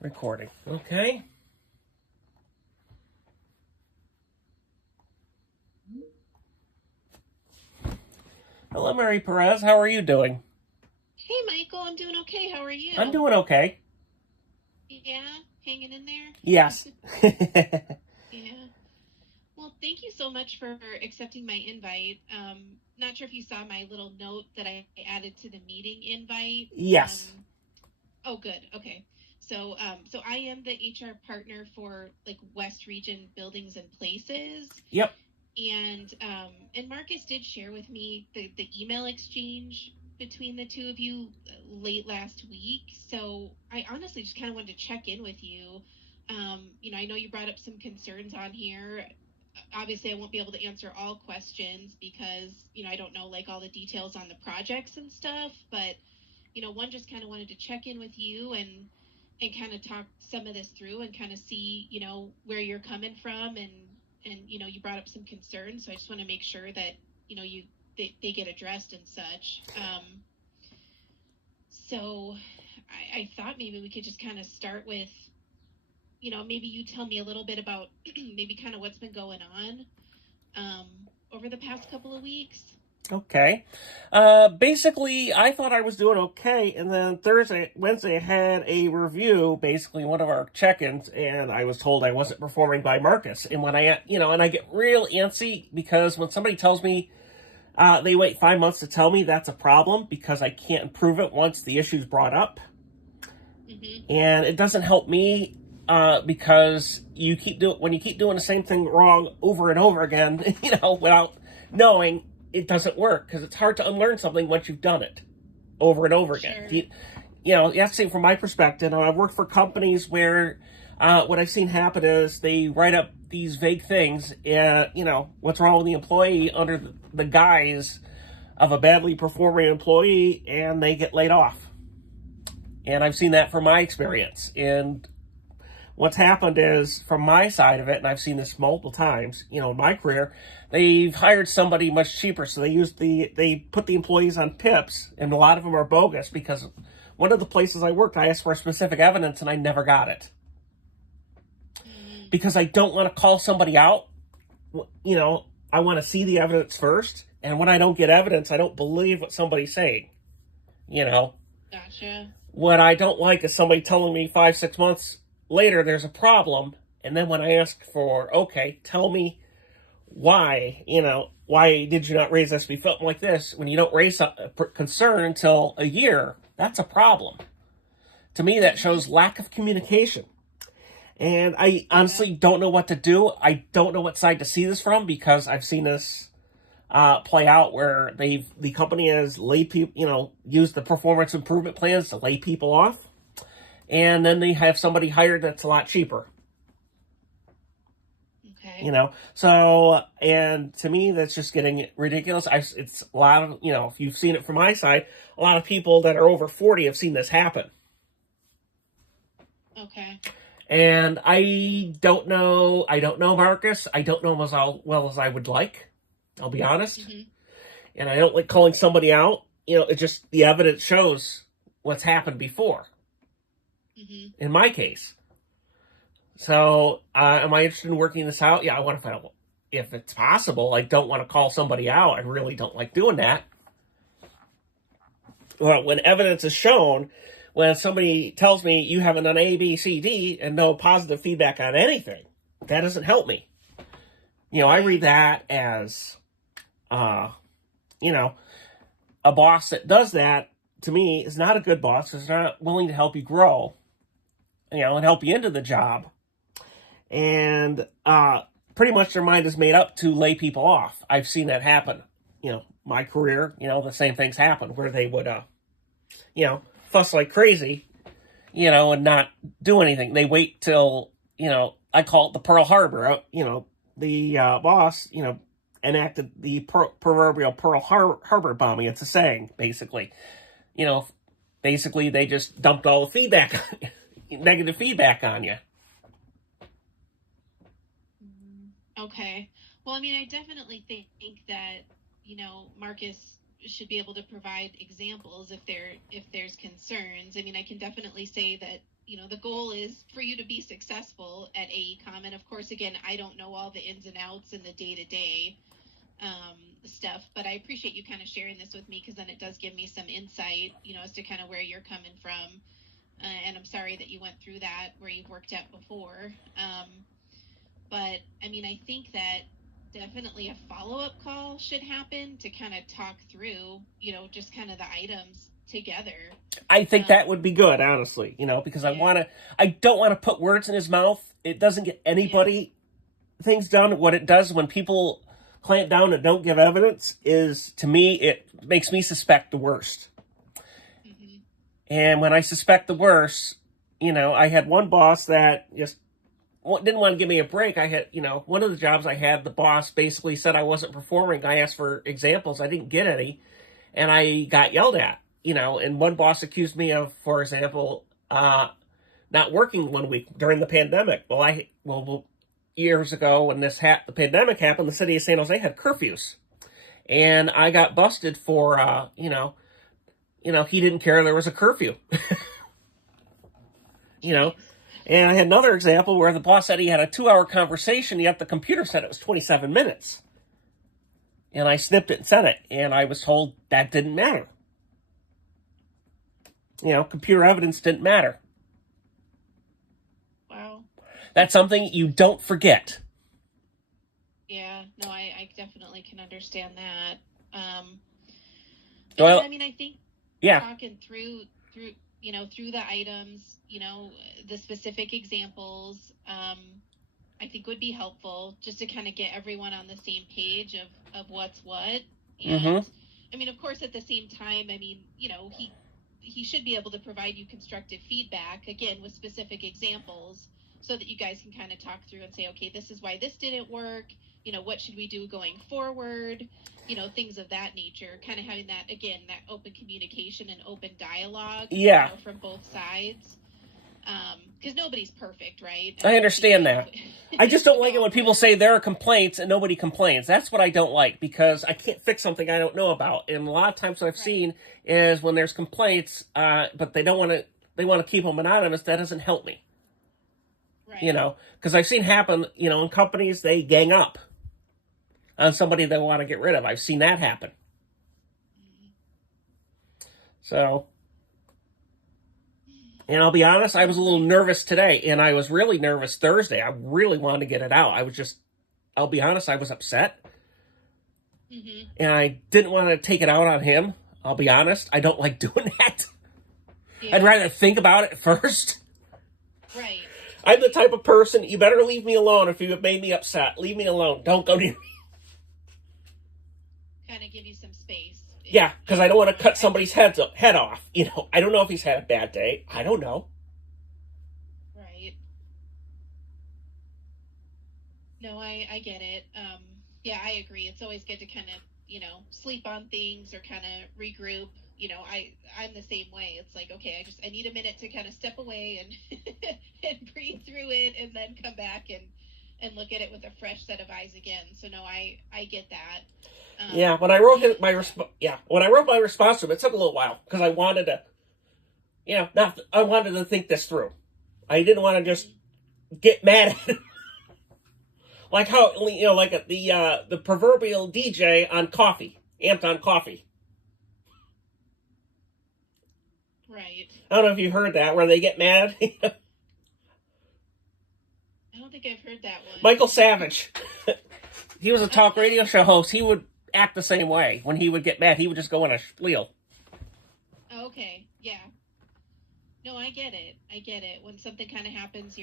Recording. Okay. Hello, Mary Perez. How are you doing? Hey, Michael, I'm doing okay. How are I'm you? doing okay. Yeah, hanging in there? Yes. Yeah. Well, thank you so much for accepting my invite. Not sure if you saw my little note that I added to the meeting invite. Yes. Oh, good. Okay. So I am the HR partner for like West Region Buildings and Places, Yep. and Marcus did share with me the email exchange between the two of you late last week. So I honestly just kind of wanted to check in with you. I know you brought up some concerns on here. Obviously, I won't be able to answer all questions because I don't know like all the details on the projects and stuff. But one just kind of wanted to check in with you and kind of talk some of this through and kind of see where you're coming from, and you brought up some concerns, so I just want to make sure that they get addressed and such. So I thought maybe we could just kind of start with maybe you tell me a little bit about maybe kind of what's been going on um, over the past couple of weeks. Okay. Basically, I thought I was doing okay, and then Wednesday, I had a review, basically one of our check-ins, and I was told I wasn't performing by Marcus. And when and I get real antsy because when somebody tells me they wait 5 months to tell me, that's a problem because I can't improve it once the issue's brought up. Mm-hmm. And it doesn't help me because when you keep doing the same thing wrong over and over again, without knowing, it doesn't work because it's hard to unlearn something once you've done it over and over again. Sure. You have to see from my perspective. I've worked for companies where what I've seen happen is they write up these vague things, what's wrong with the employee under the guise of a badly performing employee, and they get laid off. And I've seen that from my experience. And what's happened is, from my side of it, and I've seen this multiple times, in my career, they've hired somebody much cheaper. So they put the employees on PIPs, and a lot of them are bogus because one of the places I worked, I asked for specific evidence and I never got it. Mm-hmm. Because I don't want to call somebody out. I want to see the evidence first. And when I don't get evidence, I don't believe what somebody's saying. Gotcha. What I don't like is somebody telling me 5-6 months later there's a problem, and then when I ask for, okay, tell me why, why did you not raise this before? Like this, when you don't raise a concern until a year, that's a problem. To me, that shows lack of communication. And I honestly don't know what to do. I don't know what side to see this from because I've seen this play out where the company has laid people, used the performance improvement plans to lay people off, and then they have somebody hired that's a lot cheaper. Okay. So, and to me, that's just getting ridiculous. It's a lot of, if you've seen it from my side, a lot of people that are over 40 have seen this happen. Okay. And I don't know Marcus. I don't know him as well as I would like. I'll be honest. Mm-hmm. And I don't like calling somebody out. It's just the evidence shows what's happened before. Mm-hmm. In my case. So, am I interested in working this out? Yeah, I want to find out if it's possible. I don't want to call somebody out. I really don't like doing that. Well, when evidence is shown, when somebody tells me you haven't done A, B, C, D, and no positive feedback on anything, that doesn't help me. I read that as, a boss that does that, to me, is not a good boss. Is not willing to help you grow, and help you into the job. And pretty much their mind is made up to lay people off. I've seen that happen. My career, the same things happen where they would, fuss like crazy, and not do anything. They wait till, I call it the Pearl Harbor. The boss, enacted the proverbial Pearl Harbor bombing. It's a saying, basically. Basically they just dumped all the feedback, negative feedback on you. Okay. Well, I mean, I definitely think that, Marcus should be able to provide examples if there's concerns. I mean, I can definitely say that, the goal is for you to be successful at AECOM. And of course, again, I don't know all the ins and outs and the day-to-day stuff, but I appreciate you kind of sharing this with me, because then it does give me some insight, as to kind of where you're coming from. And I'm sorry that you went through that where you've worked at before. But I mean, I think that definitely a follow-up call should happen to kind of talk through, just kind of the items together. I think that would be good, honestly, because Yeah. I don't want to put words in his mouth. It doesn't get anybody things done. What it does when people clamp down and don't give evidence is, to me, it makes me suspect the worst. Mm-hmm. And when I suspect the worst, I had one boss that just didn't want to give me a break. I had, one of the jobs I had, the boss basically said I wasn't performing. I asked for examples. I didn't get any. And I got yelled at, and one boss accused me of, for example, not working one week during the pandemic. Well, years ago when the pandemic happened, the city of San Jose had curfews. And I got busted for, he didn't care there was a curfew. And I had another example where the boss said he had a 2-hour conversation, yet the computer said it was 27 minutes. And I snipped it and sent it, and I was told that didn't matter. Computer evidence didn't matter. Wow. That's something you don't forget. Yeah, no, I definitely can understand that. Well, I mean, I think talking through the items, the specific examples, I think would be helpful, just to kind of get everyone on the same page of what's what. And I mean, of course, at the same time, I mean, he should be able to provide you constructive feedback, again, with specific examples, so that you guys can kind of talk through and say, okay, this is why this didn't work. What should we do going forward? Things of that nature, kind of having that, again, that open communication and open dialogue, from both sides. Because nobody's perfect, right? I understand that. I just don't like it when people say there are complaints and nobody complains. That's what I don't like, because I can't fix something I don't know about. And a lot of times what I've seen is when there's complaints, but they want to keep them anonymous, that doesn't help me. Right. Because I've seen happen, in companies, they gang up on somebody they want to get rid of. I've seen that happen. So, and I'll be honest, I was a little nervous today, and I was really nervous Thursday. I really wanted to get it out. I'll be honest, I was upset. And I didn't want to take it out on him. I'll be honest, I don't like doing that. Yeah. I'd rather think about it first. Right. I'm the type of person, you better leave me alone if you have made me upset. Leave me alone. Don't go near me. Kind of give you some space. Yeah, because I don't want to cut somebody's head off. I don't know if he's had a bad day. I don't know. Right. No, I get it. Yeah, I agree. It's always good to kind of, sleep on things or kind of regroup. I'm the same way. It's like, okay, I need a minute to kind of step away and and breathe through it, and then come back and look at it with a fresh set of eyes again. So no, I get that. When I wrote my response to him, it took a little while, because I wanted to, I wanted to think this through. I didn't want to just get mad at him. Like how, like the proverbial DJ on coffee, amped on coffee. Right. I don't know if you've heard that, where they get mad. I don't think I've heard that one. Michael Savage. He was a talk radio show host. He would act the same way. When he would get mad, he would just go in a spiel. Okay, yeah. No, I get it. When something kind of happens,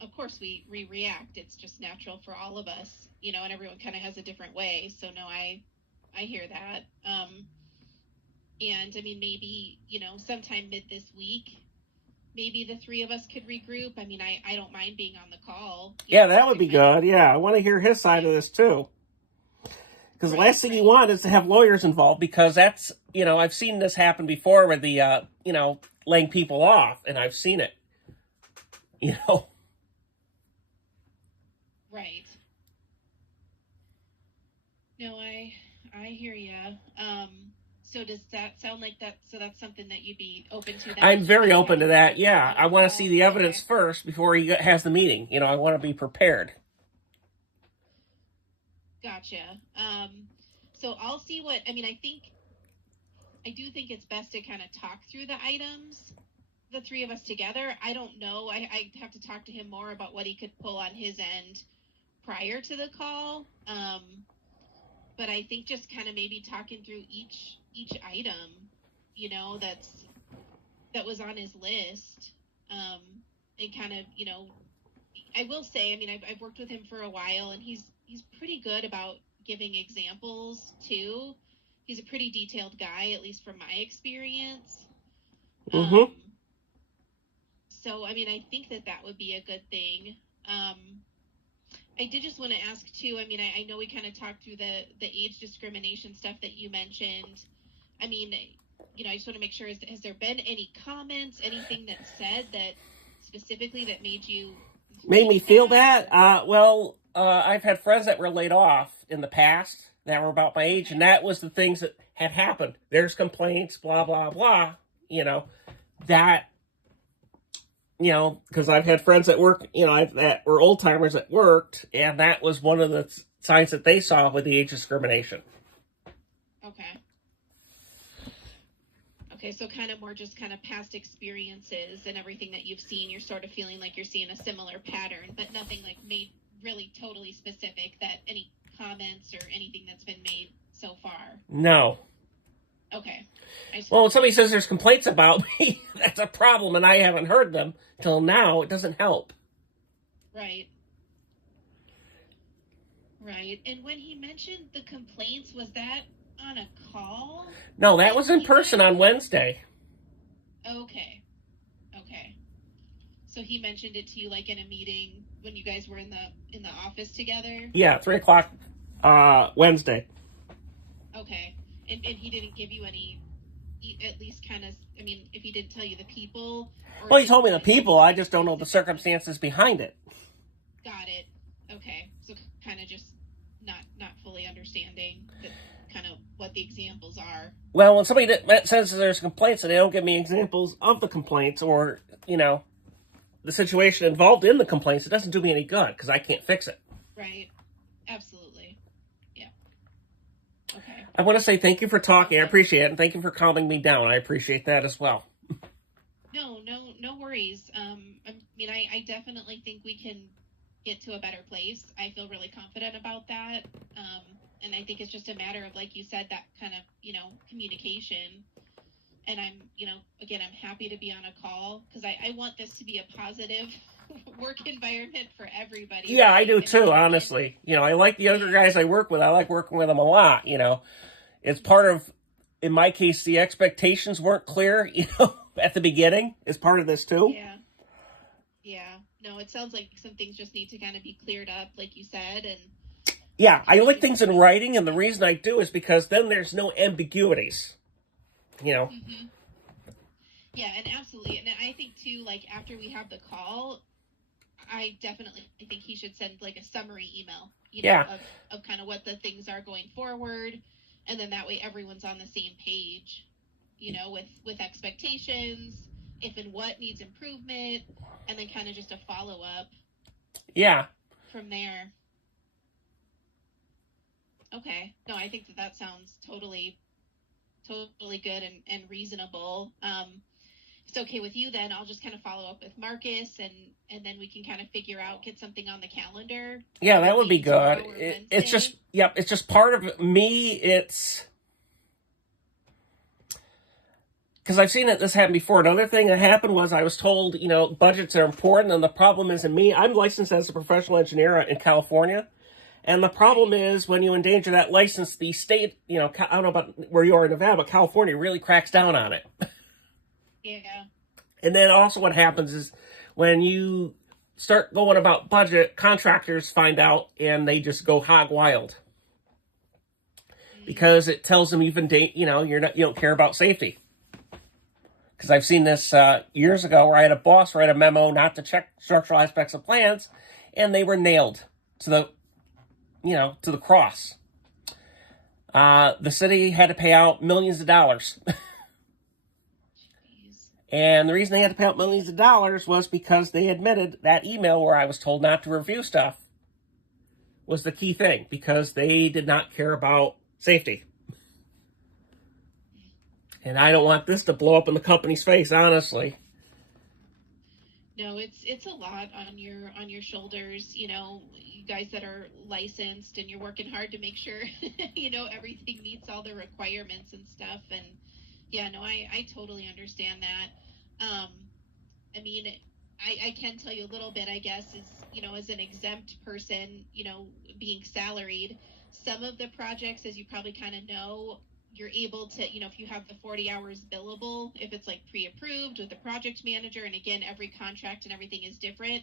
of course we react. It's just natural for all of us, and everyone kind of has a different way. So no, I hear that. And I mean, maybe, sometime mid this week, maybe the three of us could regroup. I mean, I don't mind being on the call. Yeah, that would be good. Yeah, I want to hear his side of this too. Because the last thing you want is to have lawyers involved, because that's, I've seen this happen before with the, laying people off, and I've seen it. Right. No, I hear ya. So does that sound like that? So that's something that you'd be open to? That I'm very open to that. Yeah, I want to see the evidence Okay. first before he has the meeting. I want to be prepared. Gotcha. So I'll see what, I mean, I do think it's best to kind of talk through the items, the three of us together. I don't know. I have to talk to him more about what he could pull on his end prior to the call. But I think just kind of maybe talking through each item, that was on his list, and kind of, I will say, I mean, I've worked with him for a while, and he's pretty good about giving examples too. He's a pretty detailed guy, at least from my experience. Mm-hmm. So, I mean, I think that would be a good thing. I did just want to ask too, I mean, I know we kind of talked through the age discrimination stuff that you mentioned. I mean, I just want to make sure, has there been any comments, anything that's said that specifically that made me feel that? I've had friends that were laid off in the past that were about my age, and that was the things that had happened. There's complaints, blah, blah, blah, because I've had friends that work, that were old timers that worked, and that was one of the signs that they saw with the age discrimination. Okay, so kind of more just kind of past experiences and everything that you've seen, you're sort of feeling like you're seeing a similar pattern, but nothing like made really totally specific, that any comments or anything that's been made so far? No. Okay. Well, when somebody says there's complaints about me, that's a problem, and I haven't heard them till now. It doesn't help. Right. And when he mentioned the complaints, was that on a call? No, that was in person on Wednesday. Okay. So he mentioned it to you like in a meeting when you guys were in the office together? Yeah, 3:00 Wednesday. Okay. And he didn't give you any, at least kind of, I mean, if he didn't tell you the people? Well, he told me the people. I just don't know the circumstances behind it. Got it. Okay. So kind of just not fully understanding kind of what the examples are. Well, when somebody says there's complaints and they don't give me examples of the complaints or, the situation involved in the complaints, it doesn't do me any good because I can't fix it. Right. Absolutely. Yeah. Okay. I want to say thank you for talking. I appreciate it. And thank you for calming me down. I appreciate that as well. No worries. I mean, I definitely think we can get to a better place. I feel really confident about that. And I think it's just a matter of, like you said, that kind of, communication. And I'm, again, I'm happy to be on a call because I want this to be a positive work environment for everybody. Yeah, I do too, honestly. I like the younger guys I work with. I like working with them a lot, It's part of, in my case, the expectations weren't clear, at the beginning is part of this too. Yeah. No, it sounds like some things just need to kind of be cleared up, like you said. And yeah, I like things in writing, and the reason I do is because then there's no ambiguities, Mm-hmm. Yeah, and absolutely. And I think too, like after we have the call, I definitely think he should send like a summary email, of kind of what the things are going forward. And then that way everyone's on the same page, with expectations, if and what needs improvement, and then kind of just a follow-up. Yeah. From there. Okay. No, I think that sounds totally good and reasonable. If it's okay with you, then I'll just kind of follow up with Marcus, and then we can kind of get something on the calendar. Yeah, that would be good. It's just part of me. It's because I've seen this happen before. Another thing that happened was I was told, budgets are important, and the problem isn't me. I'm licensed as a professional engineer in California, and the problem is when you endanger that license, the state, I don't know about where you are in Nevada, but California really cracks down on it. Yeah. And then also what happens is when you start going about budget, contractors find out and they just go hog wild. Because it tells them you don't care about safety. Because I've seen this years ago where I had a boss write a memo not to check structural aspects of plans, and they were nailed to the cross. The city had to pay out millions of dollars. And the reason they had to pay out millions of dollars was because they admitted that email where I was told not to review stuff was the key thing, because they did not care about safety. And I don't want this to blow up in the company's face, honestly. No, it's a lot on your shoulders, you know, you guys that are licensed and you're working hard to make sure, you know, everything meets all the requirements and stuff. And yeah, no, I totally understand that. I mean, I can tell you a little bit, I guess, is, you know, as an exempt person, you know, being salaried, some of the projects, as you probably kind of know, you're able to, you know, if you have the 40 hours billable, if it's like pre-approved with the project manager, and again, every contract and everything is different,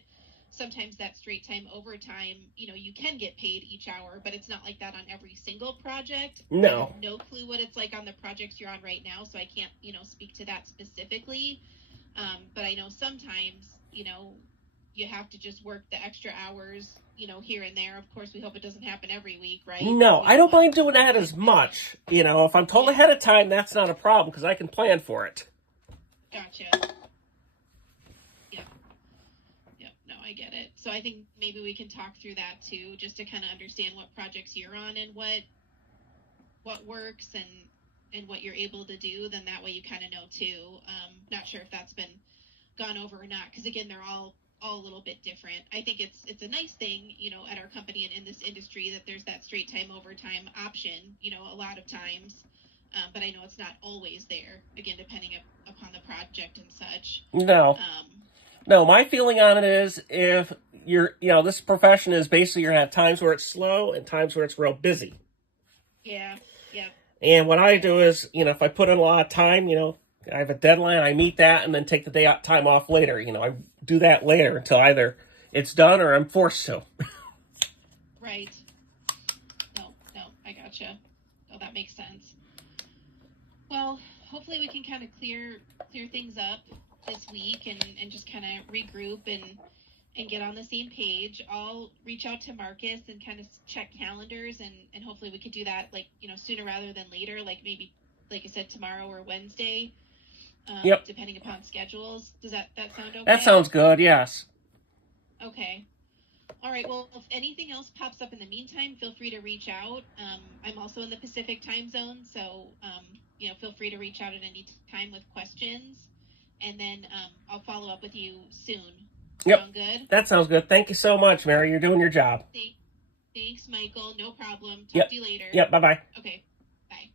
sometimes that straight time overtime, you know, you can get paid each hour, but it's not like that on every single project. No. I have no clue what it's like on the projects you're on right now, so I can't, you know, speak to that specifically. But I know sometimes, you know, you have to just work the extra hours, you know, here and there. Of course, we hope it doesn't happen every week, right? No, I don't mind doing that as much. You know, if I'm told ahead of time, that's not a problem, because I can plan for it. Gotcha. Yep. No, I get it. So I think maybe we can talk through that too, just to kind of understand what projects you're on and what works and what you're able to do. Then that way you kind of know too. Not sure if that's been gone over or not, because again, they're all a little bit different. I think it's a nice thing, you know, at our company and in this industry that there's that straight time overtime option, you know, a lot of times. But I know it's not always there, again, depending upon the project and such. No, my feeling on it is, if you're, you know, this profession is basically, you're going to have times where it's slow and times where it's real busy. Yeah. And what I do is, you know, if I put in a lot of time, you know, I have a deadline, I meet that, and then take the day out, time off later. You know, I do that later until either it's done or I'm forced to. Right. No, I gotcha. Oh, that makes sense. Well, hopefully we can kind of clear things up this week and just kind of regroup and get on the same page. I'll reach out to Marcus and kind of check calendars, and hopefully we could do that, like, you know, sooner rather than later, like maybe, like I said, tomorrow or Wednesday. Yep. Depending upon schedules. Does that sound okay? That sounds good, yes. Okay. All right. Well, if anything else pops up in the meantime, feel free to reach out. I'm also in the Pacific time zone, so, you know, feel free to reach out at any time with questions, and then I'll follow up with you soon. Yep. Sound good? That sounds good. Thank you so much, Mary. You're doing your job. Thanks, Michael. No problem. Talk Yep. to you later. Yep, bye-bye. Okay. Bye.